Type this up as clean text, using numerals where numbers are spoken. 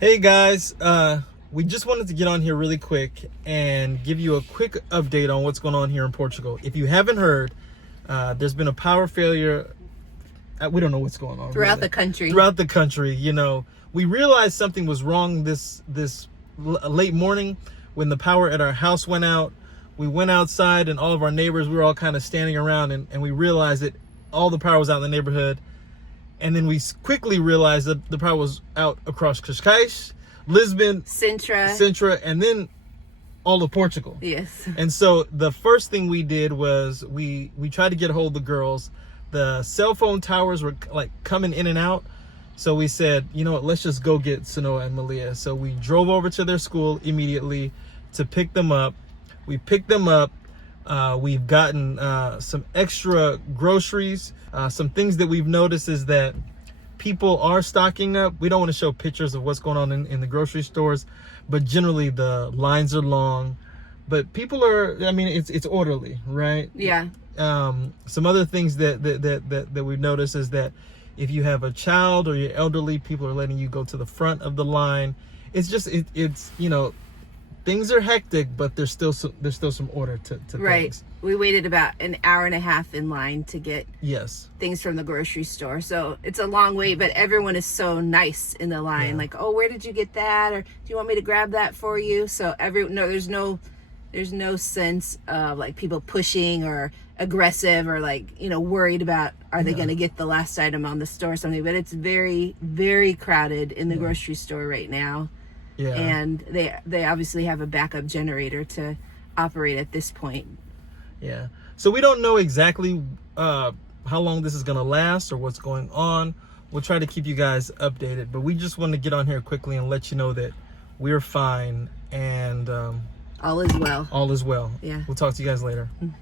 Hey guys, we just wanted to get on here really quick and give you a quick update on what's going on here in Portugal. If you haven't heard, there's been a power failure. We don't know what's going on throughout the country. Throughout the country, you know, we realized something was wrong this late morning when the power at our house went out. We went outside and all of our neighbors, we were all kind of standing around and we realized that all the power was out in the neighborhood. And then we quickly realized that the power was out across Cascais, Lisbon, Sintra, and then all of Portugal. Yes. And so the first thing we did was we tried to get a hold of the girls. The cell phone towers were like coming in and out. So we said, you know what, let's just go get Sanoa and Malia. So we drove over to their school immediately to pick them up. We picked them up. We've gotten some extra groceries. Some things that we've noticed is that people are stocking up. We don't want to show pictures of what's going on in the grocery stores, but generally the lines are long. But people are, I mean, it's orderly, right? Yeah. Some other things that we've noticed is that if you have a child or you're elderly, people are letting you go to the front of the line. It's just it's you know, things are hectic, but there's still some order to right. things. We waited about an hour and a half in line to get things from the grocery store. So it's a long wait, but everyone is so nice in the line. Like, oh, where did you get that? Or do you want me to grab that for you? So there's no sense of like people pushing or aggressive or like, you know, worried about are they going to get the last item on the store or something. But it's very, very crowded in the grocery store right now. Yeah. And they obviously have a backup generator to operate at this point. Yeah. So we don't know exactly how long this is going to last or what's going on. We'll try to keep you guys updated, but we just want to get on here quickly and let you know that we're fine and all is well. All is well. Yeah. We'll talk to you guys later. Mm-hmm.